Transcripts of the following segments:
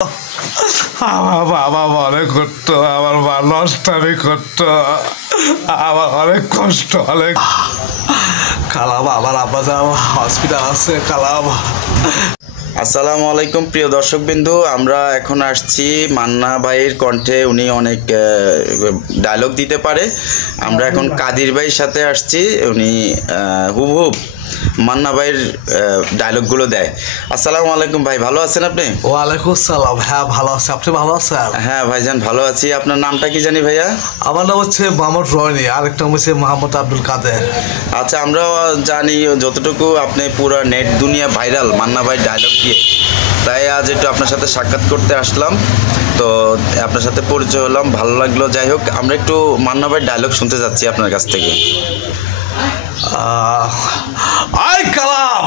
আমার বাবা মনে করতো, আমার মা নষ্টামি করতো, আমার অনেক কষ্ট, অনেক খালাম। আমার আব্বা যা হসপিটাল আছে খালাম। আসসালামু আলাইকুম প্রিয় দর্শকবৃন্দু, আমরা এখন আসছি মান্না ভাইয়ের কণ্ঠে। উনি অনেক ডায়লগ দিতে পারে। আমরা এখন কাদির ভাইয়ের সাথে আসছি। উনি হুবহুব মান্না ভাইয়ের ডায়লগগুলো দেয়। আসসালামু আলাইকুম ভাই, ভালো আছেন আপনি? ওয়ালাইকুম আসসালাম। হ্যাঁ ভালো আছি, আপনি ভালো আছেন? হ্যাঁ ভাইজান ভালো আছি। আপনার নামটা কি জানি ভাইয়া? আমার নাম হচ্ছে মোহাম্মদ রয়নি, আরেকটা হচ্ছে মোহাম্মদ আব্দুল কাদের। আচ্ছা, আমরা জানি যতটুকু আপনি পুরো নেট দুনিয়া ভাইরাল মান্না ভাই ডায়লগ দিয়ে, তাই আজ একটু আপনার সাথে সাক্ষাৎ করতে আসলাম। তো আপনার সাথে পরিচয় হলাম, ভালো লাগলো। যাই হোক, আমরা একটু মান্না ভাই ডায়লগ শুনতে যাচ্ছি আপনার কাছ থেকে। আই কালাম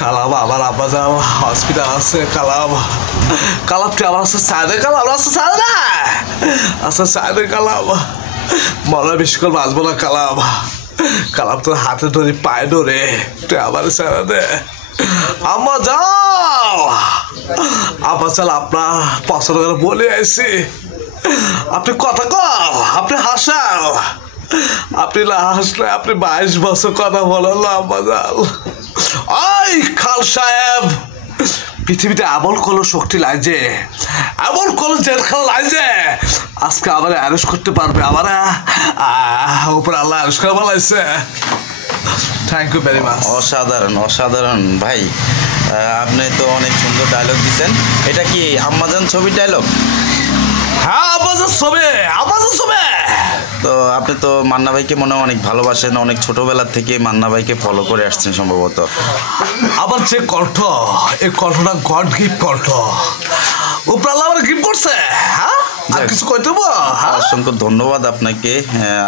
কালাম, আমার আব্বা যা হসপিটাল আছে কালাম। কালামটি আমার আছে সাইডে, কালাম আছে সাইডে, আচ্ছা সাইডে কালাম। মনে বেশি করে বাঁচবো না কালাম। কালাম তোর হাতে ধরে পায়ে ধরে তুই আমার সাইডে দে। আম্মা যাও, আব্বা চাল আপনার পছন্দ করে বলে আইসি। আপনি কথা কম, আপনি হাসাও। আপনি না হাসলে আপনি 22 বছর কথা বলেন না আব্বা যাল। ওই খাল সাহেব, পৃথিবীতে এমন কোনো শক্তি লাগছে, এমন কোনো জেলখানা লাগছে আজকে আমার অ্যারেস্ট করতে পারবে। আমার উপরে আল্লাহ অ্যারেস্ট করে বলাইছে। Thank you very much. অসাধারণ অসাধারণ ভাই, আপনি তো অনেক সুন্দর ডায়লগ দিচ্ছেন। এটা কি আম্মাজান ছবির ডায়লগ? হ্যাঁ আব্বাজান ছবি, আব্বাজান ছবি। তো আপনি তো মান্না ভাইকে মনে হয় অনেক ভালোবাসেন, অনেক ছোটবেলা থেকে মান্না ভাইকে ফলো করে আসছেন সম্ভবত। আমার যে কণ্ঠ, এই কণ্ঠটা গড গিফট কণ্ঠ, উপর আল্লাহ আমার গিফট করছে। হ্যাঁ আর কিছু কই দেবো? অসংখ্য ধন্যবাদ আপনাকে।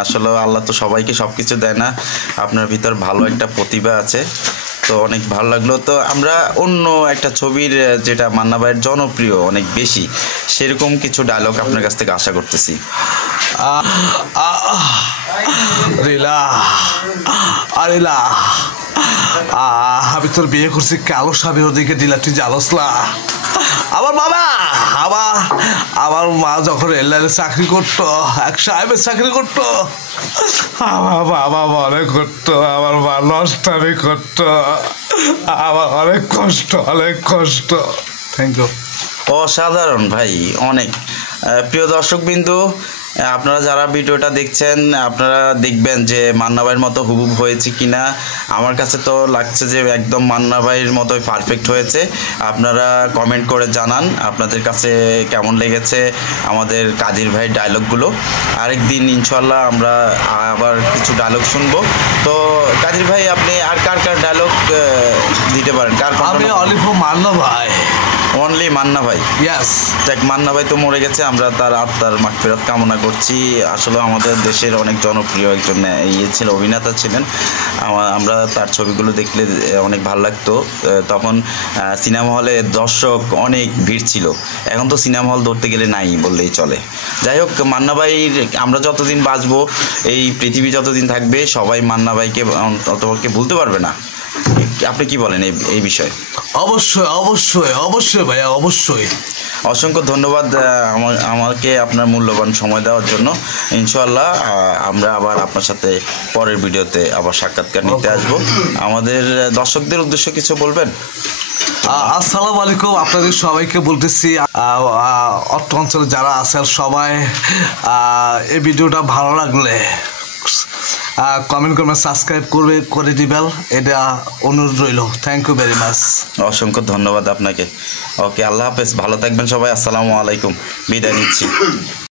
আসলে আল্লাহ তো সবাইকে সব কিছু দেয় না, আপনার ভিতর ভালো একটা প্রতিভা আছে, তো অনেক ভালো লাগলো। তো আমরা অন্য একটা ছবির যেটা মান্না ভাইয়ের জনপ্রিয় অনেক বেশি, সেরকম কিছু ডায়লগ আপনার কাছ থেকে আশা করতেছি। রিলা আরিলা, আমি তোর বিয়ে করছি কালো স্বামীর ওদিকে দিলা, তুই জানোস না? আমার বাবা, আমার মা যখন রেললাইনে চাকরি করতো, এক সাহেবের চাকরি করতো, আমার বাবা মনে করতো, আমার মা নষ্টামি করতো, আমার অনেক কষ্ট, অনেক কষ্ট। Thank you. অসাধারণ ভাই, অনেক। প্রিয় দর্শকবিন্দু, আপনারা যারা ভিডিওটা দেখছেন, আপনারা দেখবেন যে মান্না ভাইয়ের মতো হুবহুব হয়েছে কিনা। আমার কাছে তো লাগছে যে একদম মান্না ভাইয়ের মতোই পারফেক্ট হয়েছে। আপনারা কমেন্ট করে জানান আপনাদের কাছে কেমন লেগেছে আমাদের কাদির ভাইয়ের ডায়লগগুলো। আরেকদিন ইনশাল্লাহ আমরা আবার কিছু ডায়লগ শুনবো। তো কাদির ভাই, আপনি আর কার কার ডায়লগ দিতে পারেন? কার? আমি অলিভ মান্না ভাই। অনলি মান্না ভাই? ইয়েস। দেখ, মান্না ভাই তো মরে গেছে, আমরা তার আত্মার মাগফিরাত কামনা করছি। আসলে আমাদের দেশের অনেক জনপ্রিয় একজন ছিল, অভিনেতা ছিলেন। আমরা তার ছবিগুলো দেখলে অনেক ভালো লাগতো। তখন সিনেমা হলে দর্শক অনেক ভিড় ছিল, এখন তো সিনেমা হল ধরতে গেলে নাই বললেই চলে। যাই হোক, মান্না ভাইয়ের আমরা যতদিন বাঁচবো, এই পৃথিবী যতদিন থাকবে, সবাই মান্না ভাইকে অতকে ভুলতে পারবে না। আপনি কি বলেন এই বিষয়ে? অবশ্যই অবশ্যই অবশ্যই ভাইয়া, অবশ্যই। অসংখ্য ধন্যবাদ আমাকে আপনার মূল্যবান সময় দেওয়ার জন্য। ইনশাআল্লাহ আমরা আবার আপনার সাথে পরের ভিডিওতে আবার সাক্ষাৎকার নিতে আসবো। আমাদের দর্শকদের উদ্দেশ্যে কিছু বলবেন? আসসালামু আলাইকুম, আপনাদের সবাইকে বলতেছি, অত্র অঞ্চলে যারা আছেন সবাই, এই ভিডিওটা ভালো লাগলে কমেন্ট করবেন, সাবস্ক্রাইব করে দিবেন, এটা অনুরোধ রইল। Thank you very much. অসংখ্য ধন্যবাদ আপনাকে। ওকে, আল্লাহ হাফেজ, ভালো থাকবেন সবাই। আসসালামু আলাইকুম, বিদায় নিচ্ছি।